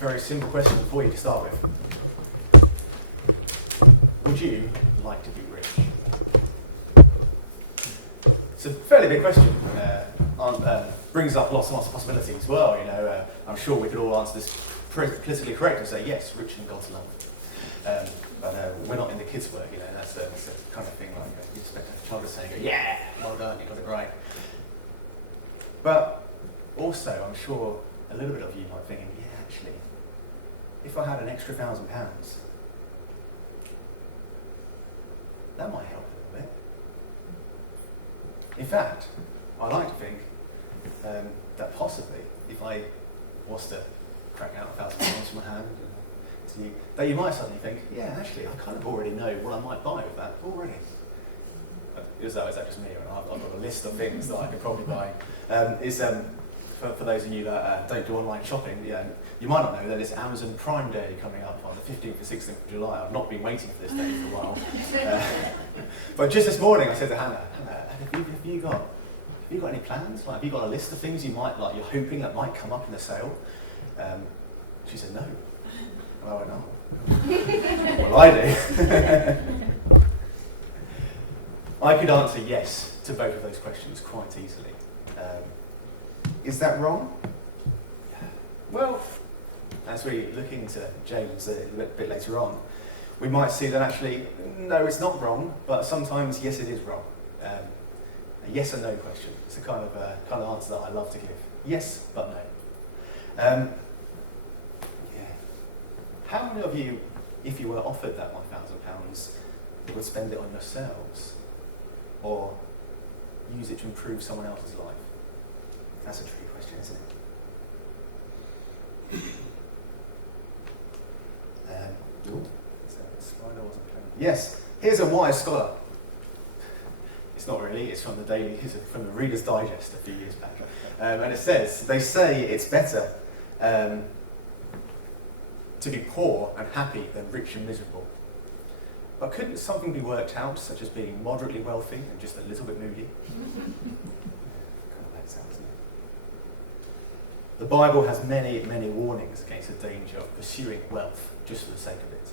very simple question for you to start with. Would you like to be rich? It's a fairly big question. Brings up lots and lots of possibilities as well. I'm sure we could all answer this politically correct and say yes, rich in God's love. But we're not in the kids' work. That's the kind of thing like you expect a child to say, "Yeah, well done, you got it right." But also, I'm sure a little bit of you might be thinking, "Yeah, actually, if I had an extra £1,000, that might help a little bit." In fact, I like to think that possibly, if I was to crack out £1,000 from my hand, that you might suddenly think, "Yeah, actually, I kind of already know what I might buy with that already." Is that just me? I've got a list of things that I could probably buy. For those of you that don't do online shopping, you might not know that it's Amazon Prime Day coming up on the 15th and 16th of July. I've not been waiting for this day for a while. But just this morning I said to Hannah, have you got any plans? Like, have you got a list of things you're hoping that might come up in the sale? She said no. And I went, "Oh, well, I do." I could answer yes to both of those questions quite easily. Is that wrong? Well, as we look into James a bit later on, we might see that actually, no, it's not wrong, but sometimes, yes, it is wrong. A yes or no question. It's the kind of answer that I love to give. Yes, but no. How many of you, if you were offered that £1,000, would spend it on yourselves or use it to improve someone else's life? That's a tricky question, isn't it? Yes, here's a wise scholar. It's not really, it's from the from the Reader's Digest a few years back. And it says, they say it's better to be poor and happy than rich and miserable. But couldn't something be worked out, such as being moderately wealthy and just a little bit moody? The Bible has many, many warnings against the danger of pursuing wealth just for the sake of it.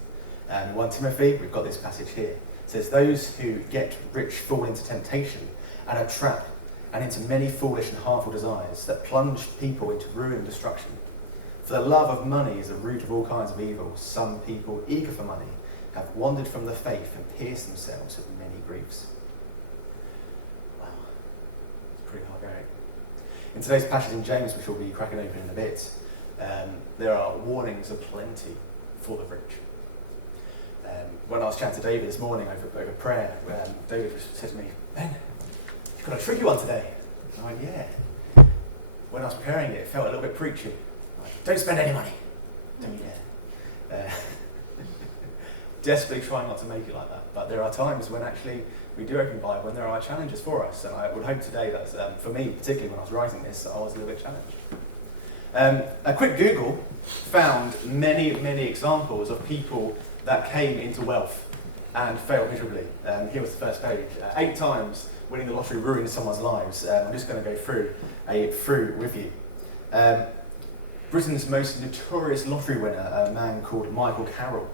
And 1 Timothy, we've got this passage here. It says, "Those who get rich fall into temptation and a trap, and into many foolish and harmful desires that plunge people into ruin and destruction. For the love of money is the root of all kinds of evil. Some people, eager for money, have wandered from the faith and pierced themselves with many griefs." Wow, it's pretty hard going. In today's passage in James, which we'll be cracking open in a bit, there are warnings aplenty for the rich. When I was chatting to David this morning over prayer, David said to me, "Ben, you've got a tricky one today." And I went, "Yeah." When I was preparing it, it felt a little bit preachy. Like, don't spend any money. Don't you dare. Desperately trying not to make it like that. But there are times when actually we do open the Bible, when there are challenges for us. And I would hope today that, for me, particularly when I was writing this, I was a little bit challenged. A quick Google found many, many examples of people that came into wealth and failed miserably. Here was the first page. 8 times winning the lottery ruined someone's lives. I'm just going to go through with you. Britain's most notorious lottery winner, a man called Michael Carroll.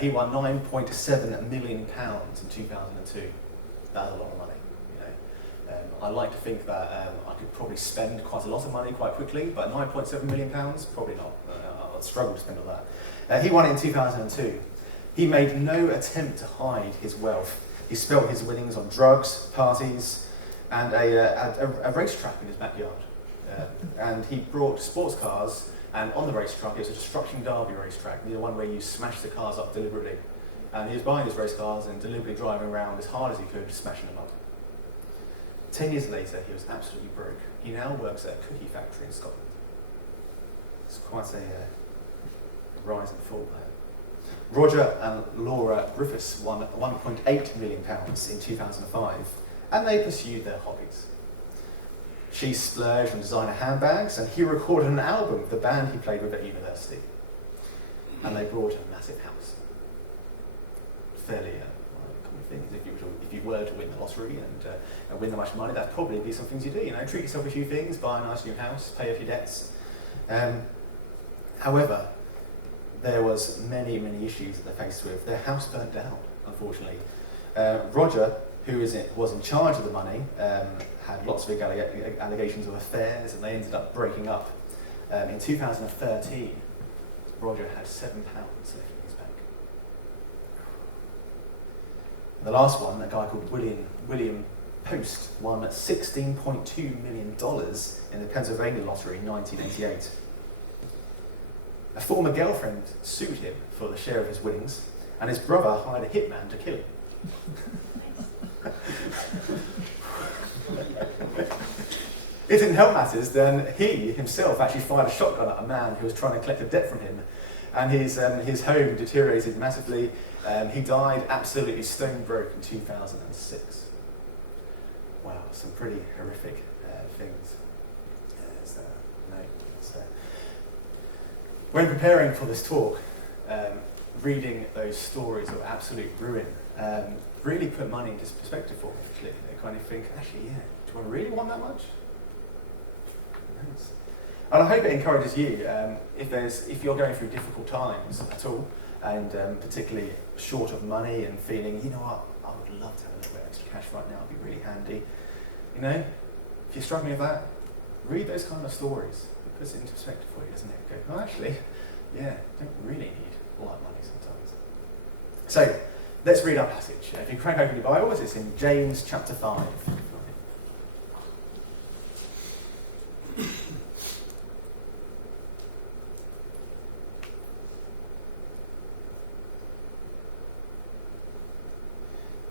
He won £9.7 million in 2002. That's a lot of money. I like to think that I could probably spend quite a lot of money quite quickly, but £9.7 million, probably not. I'd struggle to spend all that. He won it in 2002. He made no attempt to hide his wealth. He spent his winnings on drugs, parties, and a racetrack in his backyard. And he brought sports cars, and on the racetrack, it was a Destruction Derby racetrack, the one where you smash the cars up deliberately. And he was buying his race cars and deliberately driving around as hard as he could, smashing them up. 10 years later, he was absolutely broke. He now works at a cookie factory in Scotland. It's quite a rise and fall there. Roger and Laura Griffiths won £1.8 million in 2005, and they pursued their hobbies. She splurged on designer handbags, and he recorded an album with the band he played with at university. And they bought a massive house. Fairly common things. If you were to win the lottery and win that much money, that'd probably be some things you do. Treat yourself a few things, buy a nice new house, pay off your debts. However, there was many issues that they faced with. Their house burnt down, unfortunately. Roger, who was in charge of the money, had lots of allegations of affairs, and they ended up breaking up. In 2013, Roger had £7 left in his bank. And the last one, a guy called William Post, won $16.2 million in the Pennsylvania lottery in 1988. A former girlfriend sued him for the share of his winnings, and his brother hired a hitman to kill him. It didn't help matters, then he himself actually fired a shotgun at a man who was trying to collect a debt from him, and his home deteriorated massively. He died absolutely stone broke in 2006. Wow, some pretty horrific things. When preparing for this talk, reading those stories of absolute ruin really put money into perspective for me, actually. I kind of think, actually, yeah, do I really want that much? Nice. And I hope it encourages you, if you're going through difficult times at all, and particularly short of money and feeling, you know what, I would love to have a little bit of extra cash right now, it'd be really handy. You know, if you're struggling with that, read those kind of stories. It puts it into perspective for you, doesn't it? Go, oh, actually, yeah, don't really need all that money sometimes. So, let's read our passage. If you crack open your Bibles, it's in James chapter 5.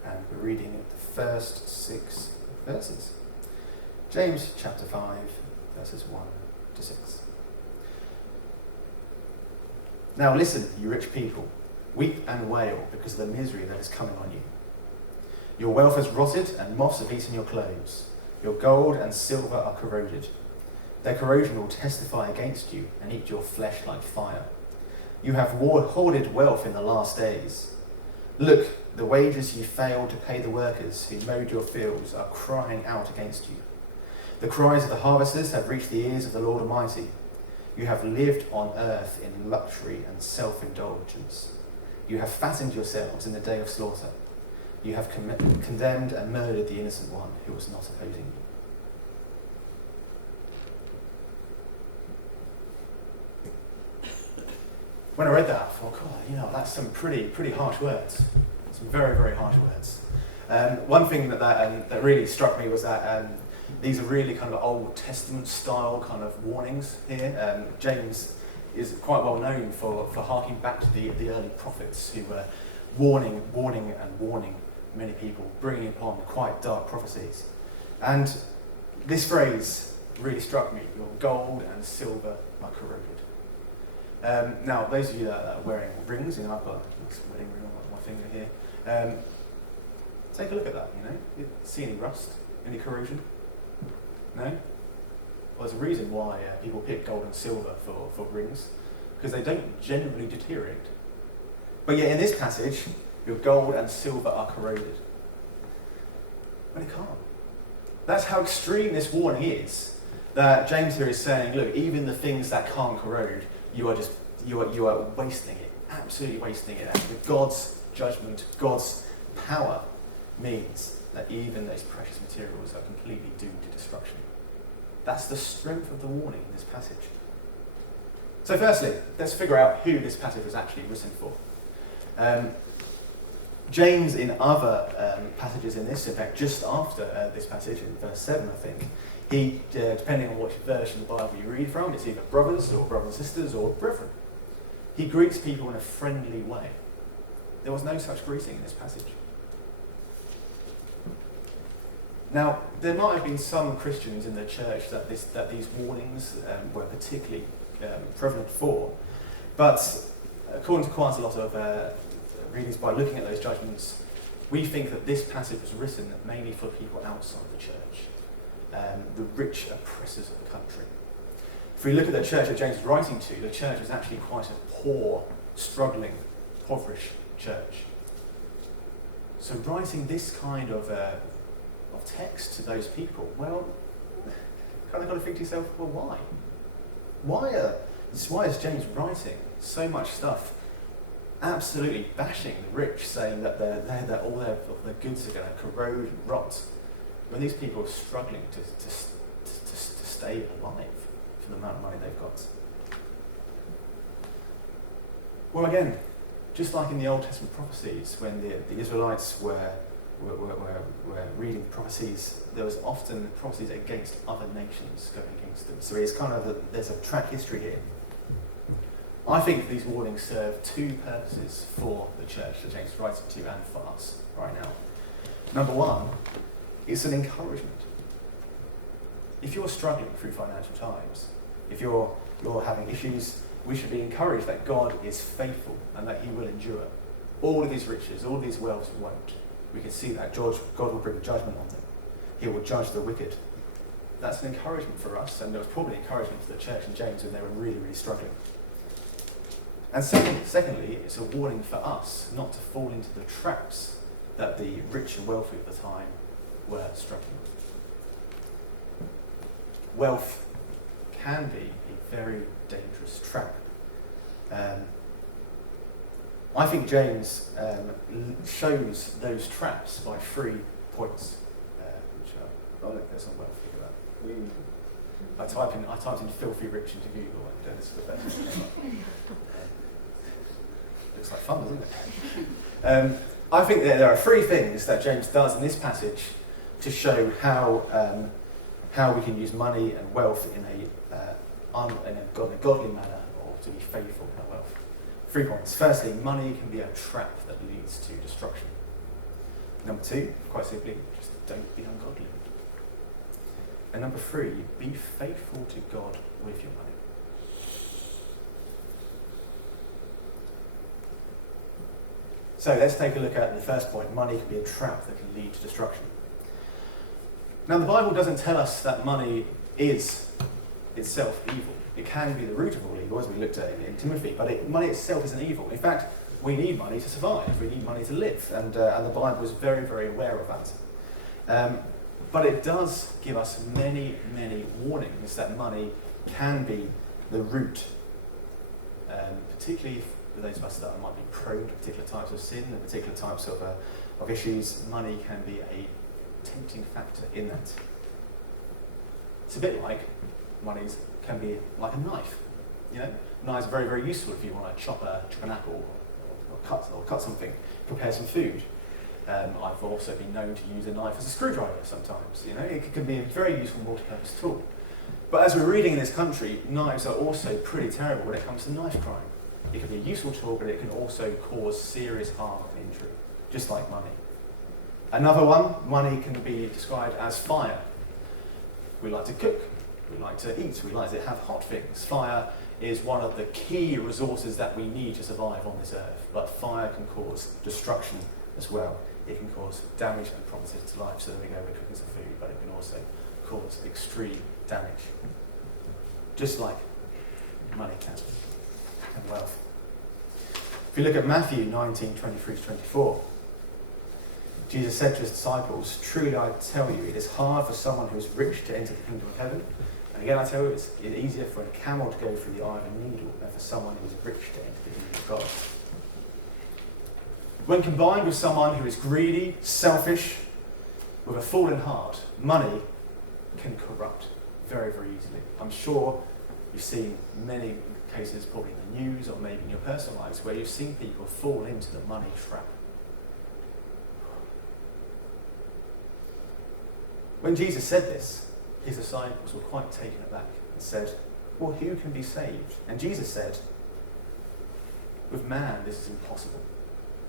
And we're reading the first 6 verses. James chapter 5, verses 1 to 6. Now listen, you rich people, weep and wail because of the misery that is coming on you. Your wealth has rotted and moths have eaten your clothes. Your gold and silver are corroded. Their corrosion will testify against you and eat your flesh like fire. You have hoarded wealth in the last days. Look, the wages you failed to pay the workers who mowed your fields are crying out against you. The cries of the harvesters have reached the ears of the Lord Almighty. You have lived on earth in luxury and self-indulgence. You have fattened yourselves in the day of slaughter. You have condemned and murdered the innocent one who was not opposing you. When I read that, I thought, God, that's some pretty harsh words. Some very, very harsh words. One thing that really struck me was that these are really kind of Old Testament style kind of warnings here. James is quite well known for harking back to the early prophets who were warning many people, bringing upon quite dark prophecies. And this phrase really struck me: your gold and silver are corroded. Now, those of you that are wearing rings, I've got a wedding ring on my finger here. Take a look at that. You see any rust, any corrosion? No? Well, there's a reason why people pick gold and silver for rings, because they don't generally deteriorate. But yet in this passage, your gold and silver are corroded. But it can't. That's how extreme this warning is, that James here is saying, look, even the things that can't corrode, you are wasting it, absolutely wasting it. And God's judgment, God's power means that even those precious materials are completely doomed to destruction. That's the strength of the warning in this passage. So firstly, let's figure out who this passage was actually written for. James, in other passages in this, in fact, just after this passage, in verse 7, I think, he, depending on which version of the Bible you read from, it's either brothers and sisters or brethren. He greets people in a friendly way. There was no such greeting in this passage. Now, there might have been some Christians in the church that these warnings were particularly prevalent for, but according to quite a lot of readings, by looking at those judgments, we think that this passage was written mainly for people outside the church, the rich oppressors of the country. If we look at the church that James is writing to, the church was actually quite a poor, struggling, impoverished church. So writing this kind of text to those people, well, kind of got to think to yourself, well, why? Why are This is why is James writing so much stuff, absolutely bashing the rich, saying that all their goods are going to corrode and rot, when these people are struggling to stay alive for the amount of money they've got. Well, again, just like in the Old Testament prophecies, when the Israelites were reading prophecies, there was often prophecies against other nations going against them. So it's kind of there's a track history here. I think these warnings serve two purposes for the church that James is writing to and for us right now. Number one, it's an encouragement. If you're struggling through financial times, if you're having issues, we should be encouraged that God is faithful and that he will endure. All of his riches, all of his wealth won't. We can see that God will bring judgment on them. He will judge the wicked. That's an encouragement for us, and it was probably encouragement for the church in James when they were really, really struggling. And secondly, it's a warning for us not to fall into the traps that the rich and wealthy of the time were struggling with. Wealth can be a very dangerous trap. I think James shows those traps by 3 points, which are, look, there's some wealth figure that. I typed in filthy rich into Google, and this is the best one that came up. Looks like fun, doesn't it? I think that there are 3 things that James does in this passage to show how we can use money and wealth in a godly manner, or to be faithful in our wealth. 3 points. Firstly, money can be a trap that leads to destruction. Number 2, quite simply, just don't be ungodly. And number 3, be faithful to God with your money. So let's take a look at the first point. Money can be a trap that can lead to destruction. Now, the Bible doesn't tell us that money is itself evil. It can be the root of all evil, as we looked at in Timothy, but money itself isn't evil. In fact, we need money to survive. We need money to live, and the Bible is very, very aware of that. But it does give us many, many warnings that money can be the root, particularly for those of us that might be prone to particular types of sin and particular types of issues. Money can be a tempting factor in that. It's a bit like money can be like a knife. You know, knives are very, very useful if you want to chop an apple or cut something, prepare some food. I've also been known to use a knife as a screwdriver sometimes. You know, it can be a very useful multi-purpose tool. But as we're reading in this country, knives are also pretty terrible when it comes to knife crime. It can be a useful tool, but it can also cause serious harm and injury, just like money. Another one, money can be described as fire. We like to cook, we like to eat, we like to have hot things. Fire is one of the key resources that we need to survive on this earth, but fire can cause destruction as well. It can cause damage and promises to life, so there we go, we're cooking some food, but it can also cause extreme damage. Just like money can, and wealth. If you look at Matthew 19:23-24, Jesus said to his disciples, "Truly I tell you, it is hard for someone who is rich to enter the kingdom of heaven. And again I tell you, it's easier for a camel to go through the eye of a needle than for someone who is rich to enter the kingdom of God." When combined with someone who is greedy, selfish, with a fallen heart, money can corrupt very, very easily. I'm sure you've seen many cases, probably in the news or maybe in your personal lives, where you've seen people fall into the money trap. When Jesus said this, his disciples were quite taken aback and said, "Well, who can be saved?" And Jesus said, "With man this is impossible,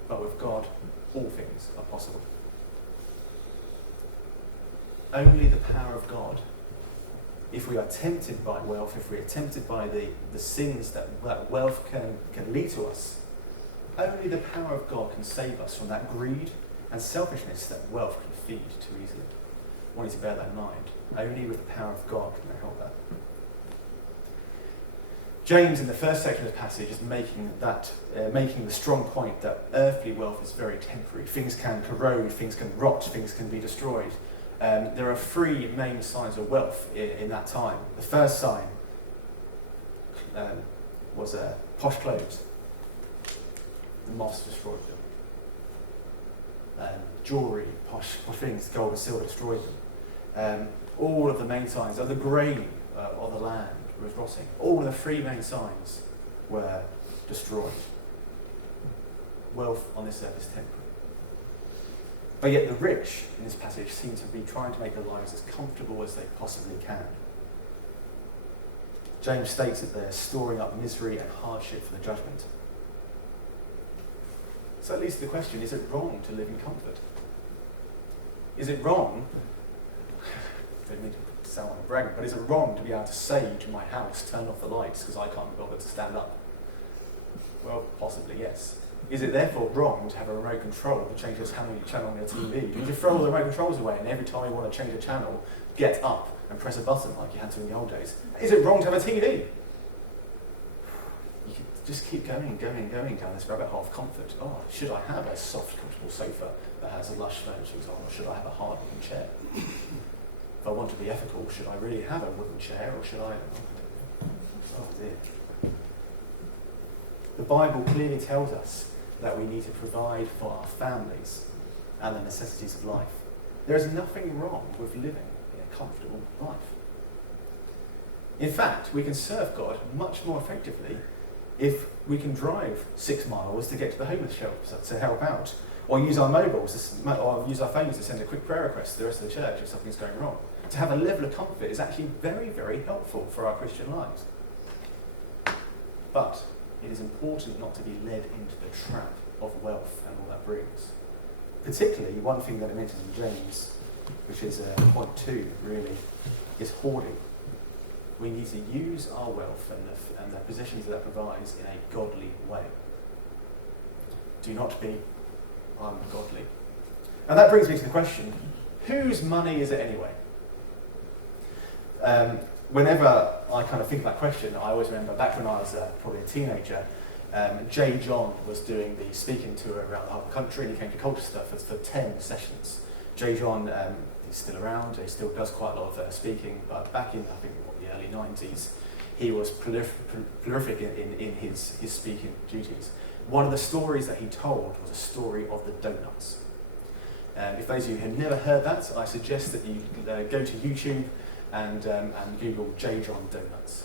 but with God all things are possible." Only the power of God, if we are tempted by wealth, if we are tempted by the sins that wealth can lead to us, only the power of God can save us from that greed and selfishness that wealth can feed too easily. I want you to bear that in mind. Only with the power of God can we help that. James, in the first section of the passage, is making the strong point that earthly wealth is very temporary. Things can corrode, things can rot, things can be destroyed. There are 3 main signs of wealth in that time. The first sign, was posh clothes. The moths destroyed them. Jewellery, posh things, gold and silver destroyed them. All of the main signs of the grain of the land was rotting. All of the three main signs were destroyed. Wealth on this earth is temporary. But yet the rich in this passage seem to be trying to make their lives as comfortable as they possibly can. James states that they're storing up misery and hardship for the judgment. So that leads to the question, is it wrong to live in comfort? Is it wrong, I don't mean to sound like a braggart, but is it wrong to be able to say to my house, turn off the lights because I can't be bothered to stand up? Well, possibly yes. Is it therefore wrong to have a remote control to change how many channel on your TV? Do you just throw all the remote controls away and every time you want to change a channel, get up and press a button like you had to in the old days? Is it wrong to have a TV? You can just keep going down this rabbit hole of comfort. Oh, should I have a soft, comfortable sofa that has a lush furnishings on, or should I have a hard wooden chair? If I want to be ethical, should I really have a wooden chair, or should I? Oh dear. The Bible clearly tells us that we need to provide for our families and the necessities of life. There is nothing wrong with living a comfortable life. In fact, we can serve God much more effectively if we can drive 6 miles to get to the homeless shelter to help out, or use our mobiles, or use our phones to send a quick prayer request to the rest of the church if something's going wrong. To have a level of comfort is actually very, very helpful for our Christian lives. But it is important not to be led into the trap of wealth and all that brings. Particularly, one thing that it mentions in James, which is point 2 really, is hoarding. We need to use our wealth and the positions that provides in a godly way. Do not be ungodly. And that brings me to the question, whose money is it anyway? Whenever I kind of think of that question, I always remember back when I was probably a teenager, Jay John was doing the speaking tour around the whole country, and he came to Colchester for 10 sessions. Jay John, he's still around, he still does quite a lot of speaking, but back in, I think, the early 90s, he was prolific in his speaking duties. One of the stories that he told was a story of the donuts. If those of you have never heard that, I suggest that you go to YouTube and Google Jay John Donuts.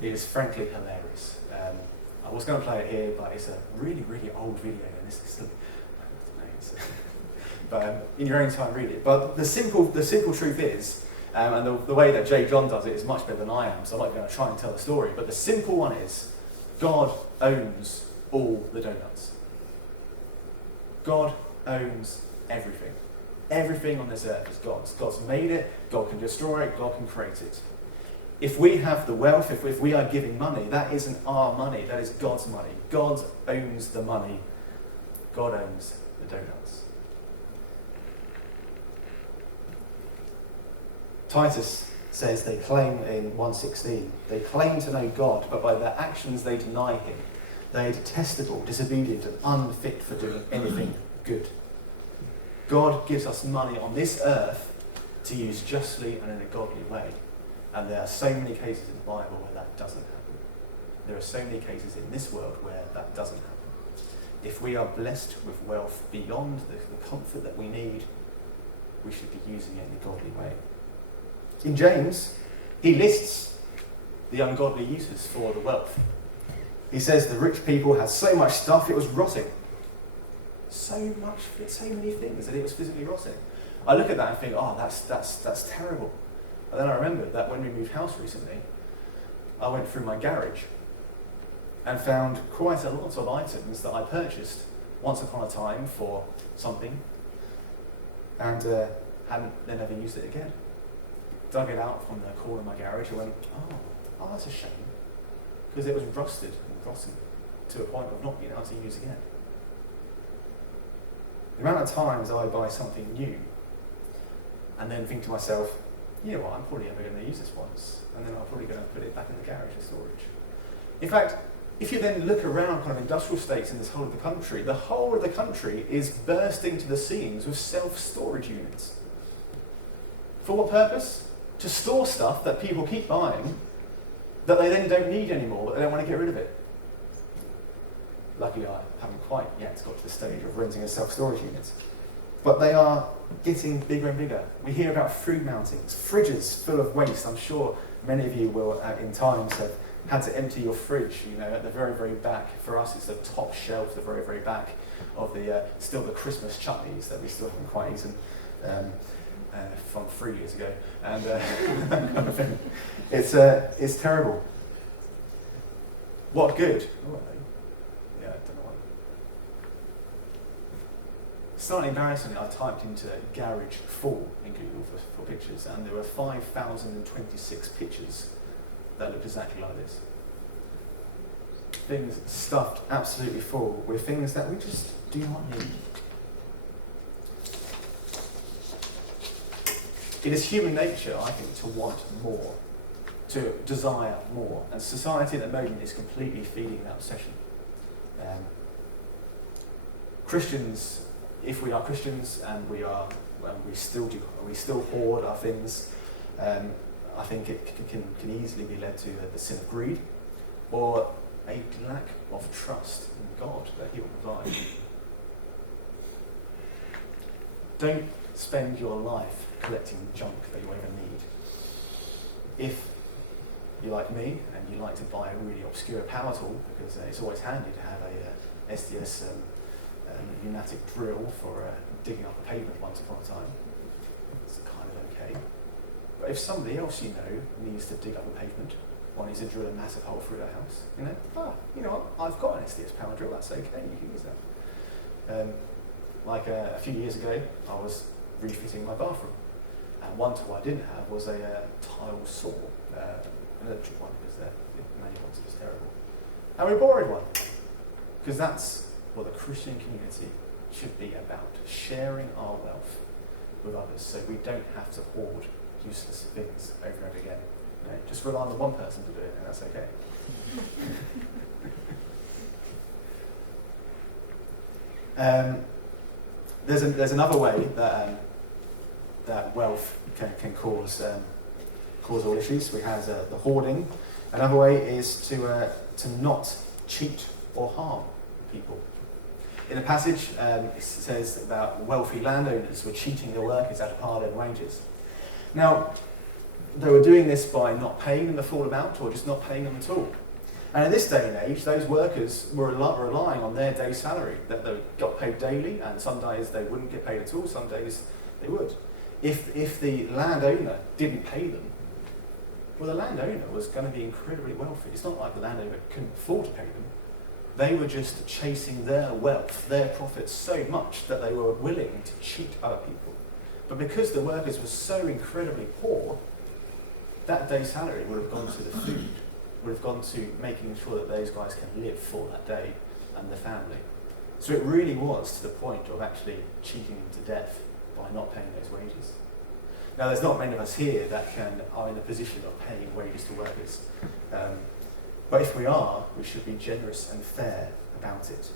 It is frankly hilarious. I was going to play it here, but it's a really, really old video, and this is still, but in your own time, read it. But the simple truth is, and the way that Jay John does it is much better than I am, so I'm not going to try and tell the story. But the simple one is, God owns all the donuts. God owns everything. Everything on this earth is God's. God's made it, God can destroy it, God can create it. If we have the wealth, if we are giving money, that isn't our money, that is God's money. God owns the money. God owns the donuts. Titus says they claim in 1:16, they claim to know God, but by their actions they deny him. They are detestable, disobedient, and unfit for doing anything good. God gives us money on this earth to use justly and in a godly way. And there are so many cases in the Bible where that doesn't happen. There are so many cases in this world where that doesn't happen. If we are blessed with wealth beyond the comfort that we need, we should be using it in a godly way. In James, he lists the ungodly uses for the wealth. He says the rich people had so much stuff it was rotting. So many things that it was physically rotting. I look at that and think, oh, that's terrible. But then I remembered that when we moved house recently, I went through my garage and found quite a lot of items that I purchased once upon a time for something and hadn't then ever used it again. Dug it out from the corner of my garage and went, oh, that's a shame. Because it was rusted and rotten to a point of not being able to use again. The amount of times I buy something new and then think to myself, you know what, I'm probably ever going to use this once, and then I'm probably going to put it back in the garage for storage. In fact, if you then look around kind of industrial states in this whole of the whole of the country is bursting to the seams with self-storage units. For what purpose? To store stuff that people keep buying that they then don't need anymore, but they don't want to get rid of it. Luckily, I haven't quite yet got to the stage of renting a self-storage unit. But they are getting bigger and bigger. We hear about food mountings, fridges full of waste. I'm sure many of you will, in times, have had to empty your fridge. At the very, very back. For us, it's the top shelf, the very, very back of still the Christmas chutneys that we still haven't quite eaten from 3 years ago, and that kind of thing. It's terrible. What good? Yeah, I don't know what. Slightly embarrassingly, I typed into garage full in Google for pictures, and there were 5,026 pictures that looked exactly like this. Things stuffed absolutely full with things that we just do not need. It is human nature, I think, to want more, to desire more, and society at the moment is completely feeding that obsession. Christians, if we are Christians and we still hoard our things, I think it can easily be led to the sin of greed, or a lack of trust in God that He will provide. Don't spend your life collecting junk that you won't even need. If you're like me and you like to buy a really obscure power tool, because it's always handy to have a SDS pneumatic drill for digging up a pavement once upon a time, it's kind of okay. But if somebody else you know needs to dig up a pavement, or needs to drill a massive hole through their house, you know what, I've got an SDS power drill, that's okay, you can use that. A few years ago, I was refitting my bathroom, and one tool I didn't have was a tile saw, an electric one, because the manual ones was terrible. And we borrowed one, because that's what the Christian community should be about, sharing our wealth with others, so we don't have to hoard useless things over and over again. Just rely on the one person to do it, and that's okay. There's another way that wealth can cause all issues. We have the hoarding. Another way is to not cheat or harm people. In the passage, it says about wealthy landowners were cheating their workers out of hard-earned wages. Now, they were doing this by not paying them the full amount or just not paying them at all. And in this day and age, those workers were relying on their day's salary, that they got paid daily, and some days they wouldn't get paid at all, some days they would. If the landowner didn't pay them, well, the landowner was going to be incredibly wealthy. It's not like the landowner couldn't afford to pay them. They were just chasing their wealth, their profits so much that they were willing to cheat other people. But because the workers were so incredibly poor, that day's salary would have gone to the food, would have gone to making sure that those guys can live for that day and their family. So it really was to the point of actually cheating them to death by not paying those wages. Now, there's not many of us here that are in a position of paying wages to workers. But if we are, we should be generous and fair about it.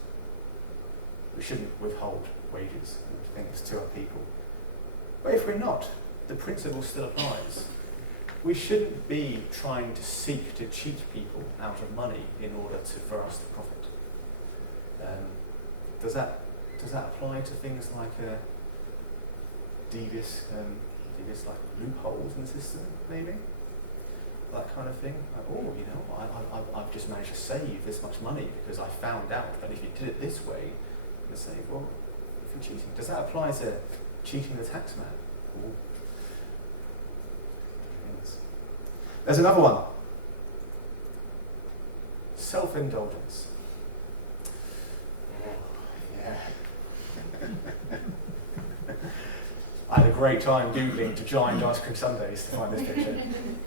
We shouldn't withhold wages and things to our people. But if we're not, the principle still applies. We shouldn't be trying to seek to cheat people out of money in order for us to profit. Does that apply to things like devious like loopholes in the system, maybe? That kind of thing. Like, I've just managed to save this much money because I found out that if you did it this way, you save. Well, if you're cheating, does that apply to cheating the tax man? Ooh. There's another one. Self-indulgence. Oh, yeah. I had a great time Googling to giant ice cream sundaes to find this picture.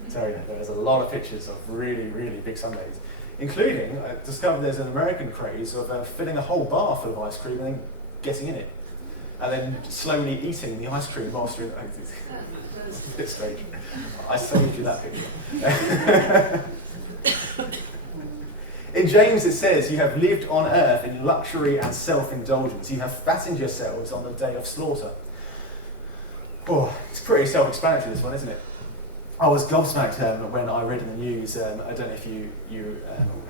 I tell you, there's a lot of pictures of really, really big sundaes, including, I discovered there's an American craze of filling a whole bar full of ice cream and then getting in it, and then slowly eating the ice cream whilst you're in it. It's a bit strange. I saved you that picture. In James it says, you have lived on earth in luxury and self-indulgence. You have fattened yourselves on the day of slaughter. Oh, it's pretty self-explanatory, this one, isn't it? I was gobsmacked when I read in the news. I don't know if you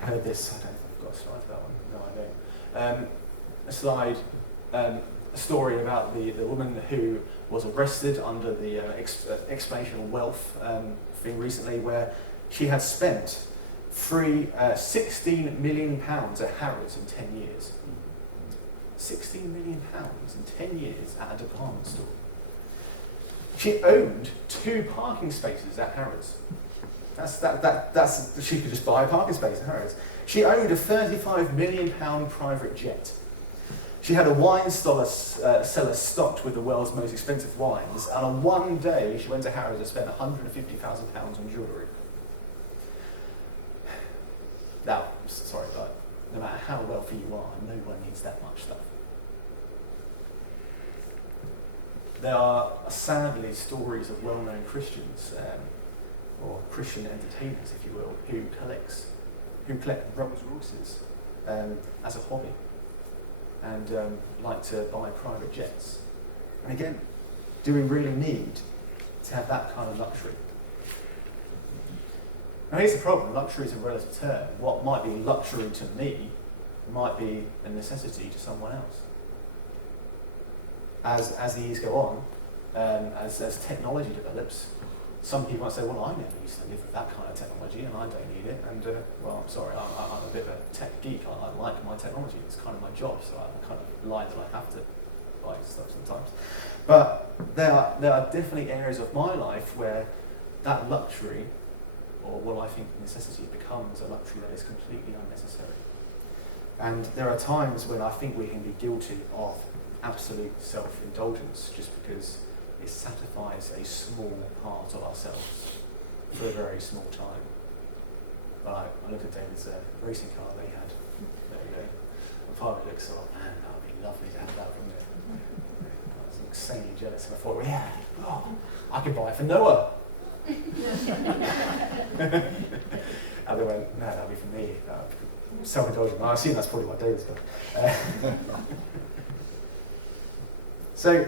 heard this. I don't know if I've got a slide for that one. No, I don't. A slide, a story about the woman who was arrested under the explanation of wealth thing recently, where she had spent 16 million pounds at Harrods in 10 years. 16 million pounds in 10 years at a department store. She owned 2 parking spaces at Harrods. That's she could just buy a parking space at Harrods. She owned a 35 million pound private jet. She had a wine cellar stocked with the world's most expensive wines, and on one day she went to Harrods and spent £150,000 on jewellery. Now, sorry, but no matter how wealthy you are, no one needs that much stuff. There are sadly stories of well-known Christians, or Christian entertainers, if you will, who collect Rolls Royces as a hobby, and like to buy private jets. And again, do we really need to have that kind of luxury? Now here's the problem: luxury is a relative term. What might be luxury to me might be a necessity to someone else. As the years go on, as technology develops, some people might say, well, I never used to live with that kind of technology and I don't need it. And, well, I'm sorry, I'm a bit of a tech geek. I like my technology. It's kind of my job, so I'm kind of lie that I have to buy stuff sometimes. But there are definitely areas of my life where that luxury, or what I think necessity, becomes a luxury that is completely unnecessary. And there are times when I think we can be guilty of absolute self-indulgence just because it satisfies a small part of ourselves for a very small time. But I look at David's racing car that he had. There you go. And part of it looks like, man, that would be lovely to have that, wouldn't it? I was insanely jealous, and I thought, well, yeah, I could buy it for Noah. And they went, no, that'd be for me. Self-indulgent. I assume that's probably what David's got. So,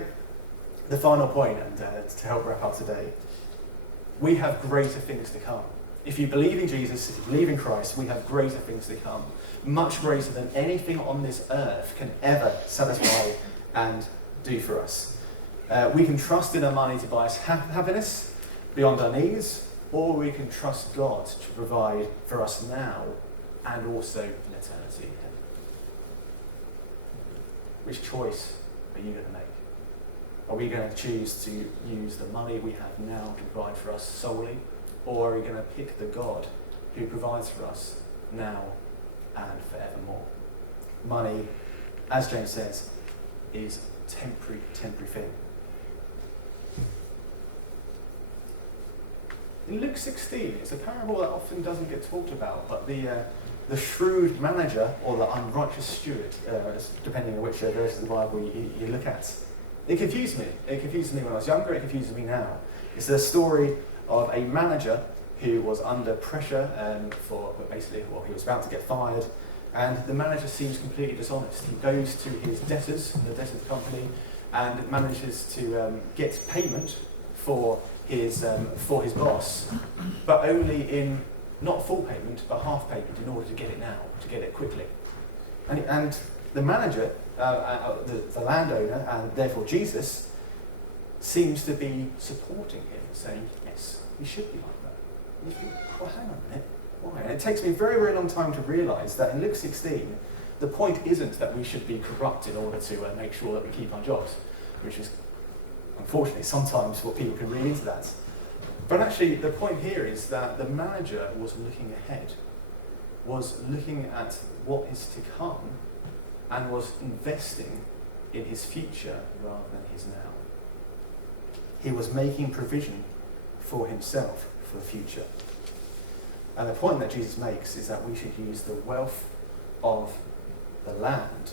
the final point, and to help wrap up today, we have greater things to come. If you believe in Jesus, if you believe in Christ, we have greater things to come, much greater than anything on this earth can ever satisfy and do for us. We can trust in our money to buy us happiness beyond our needs, or we can trust God to provide for us now and also in eternity. Which choice are you going to make? Are we going to choose to use the money we have now to provide for us solely, or are we going to pick the God who provides for us now and forevermore? Money, as James says, is temporary thing. In Luke 16, it's a parable that often doesn't get talked about, but the shrewd manager, or the unrighteous steward, depending on which verse of the Bible you look at. It confused me. It confused me when I was younger, it confuses me now. It's the story of a manager who was under pressure for basically, well, he was about to get fired, and the manager seems completely dishonest. He goes to his debtors, the debtors company, and manages to get payment for his boss, but only in not full payment, but half payment in order to get it now, to get it quickly. And the manager, the landowner, and therefore Jesus, seems to be supporting him, saying, yes, we should be like that. And you think, well, hang on a minute, why? And it takes me a very, very long time to realise that in Luke 16, the point isn't that we should be corrupt in order to make sure that we keep our jobs, which is, unfortunately, sometimes what people can read into that. But actually, the point here is that the manager was looking ahead, was looking at what is to come, and was investing in his future rather than his now. He was making provision for himself for the future. And the point that Jesus makes is that we should use the wealth of the land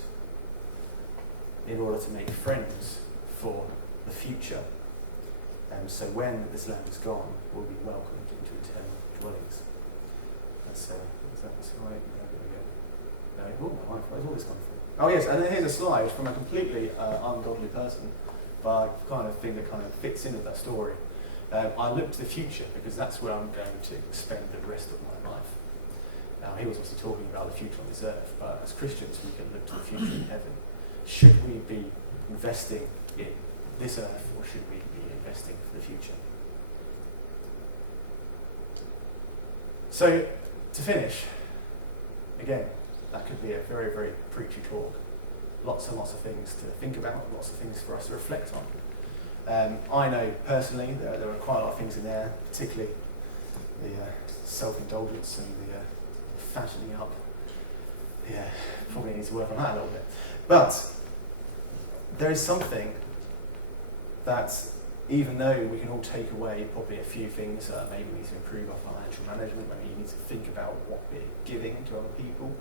in order to make friends for the future. So when this land is gone, we'll be welcomed into eternal dwellings. Is that right? No, where's all this gone from? Oh yes, and then here's a slide from a completely ungodly person, but I kind of think that kind of fits in with that story. I look to the future because that's where I'm going to spend the rest of my life. Now, he was obviously talking about the future on this earth, but as Christians we can look to the future in heaven. Should we be investing in this earth, or should we be investing for the future? So, to finish, again, that could be a very, very preachy talk. Lots and lots of things to think about, lots of things for us to reflect on. I know personally there are quite a lot of things in there, particularly the self-indulgence and the fattening up. Yeah, probably needs to work on that a little bit. But there is something that, even though we can all take away probably a few things, maybe we need to improve our financial management, maybe you need to think about what we're giving to other people.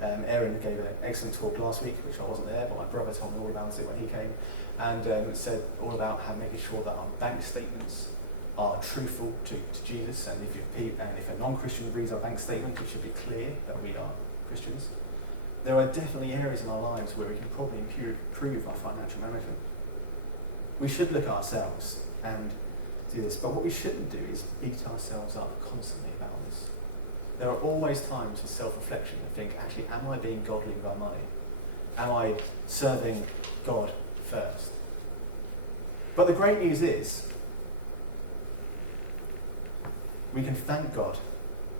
Aaron gave an excellent talk last week, which I wasn't there, but my brother told me all about it when he came, and said all about how making sure that our bank statements are truthful to Jesus, and if a non-Christian reads our bank statement, it should be clear that we are Christians. There are definitely areas in our lives where we can probably improve our financial management. We should look at ourselves and do this, but what we shouldn't do is beat ourselves up constantly about this. There are always times for self-reflection and think, actually, am I being godly with our money? Am I serving God first? But the great news is, we can thank God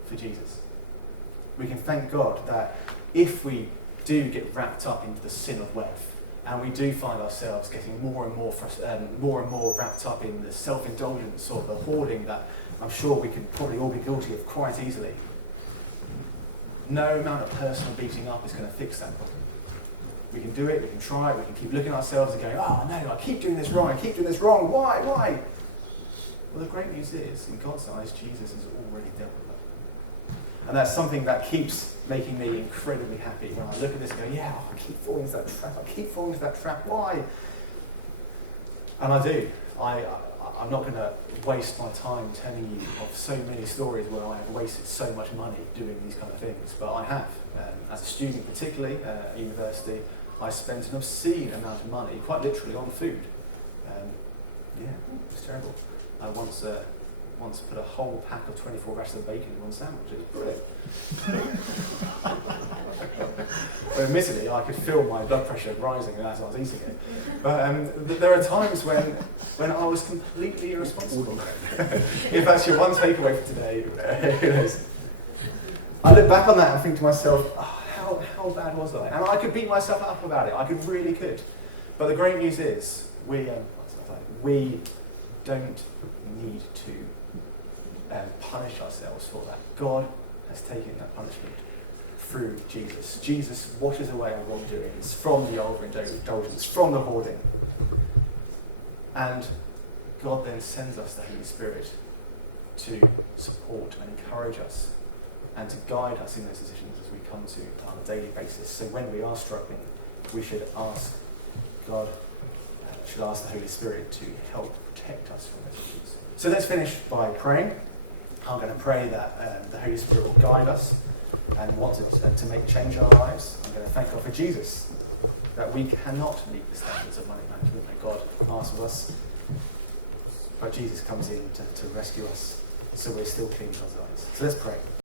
for Jesus. We can thank God that if we do get wrapped up into the sin of wealth, and we do find ourselves getting more and more wrapped up in the self-indulgence or the hoarding that I'm sure we could probably all be guilty of quite easily, no amount of personal beating up is going to fix that problem. We can do it, we can try it, we can keep looking at ourselves and going, oh no, I keep doing this wrong, why? Well, the great news is, in God's eyes, Jesus has already dealt with that. And that's something that keeps making me incredibly happy when I look at this and go, yeah, I keep falling into that trap, why? And I do. I'm not going to waste my time telling you of so many stories where I have wasted so much money doing these kind of things, but I have. As a student particularly, at university, I spent an obscene amount of money, quite literally, on food. Yeah, it's terrible. I once put a whole pack of 24 rashers of bacon in one sandwich. It was brilliant. Well, admittedly, I could feel my blood pressure rising as I was eating it. But there are times when I was completely irresponsible. If that's your one takeaway for today, who knows? I look back on that and think to myself, oh, how bad was I? And I could beat myself up about it. I really could. But the great news is, we don't need to punish ourselves for that. God has taken that punishment through Jesus. Jesus washes away our wrongdoings from the overindulgence, from the hoarding. And God then sends us the Holy Spirit to support and encourage us and to guide us in those decisions as we come to on a daily basis. So when we are struggling, we should ask God, should ask the Holy Spirit to help protect us from those issues. So let's finish by praying. I'm going to pray that the Holy Spirit will guide us and want to make change in our lives. I'm going to thank God for Jesus, that we cannot meet the standards of money management that God asks of us, but Jesus comes in to rescue us, so we're still clean to God's eyes. So let's pray.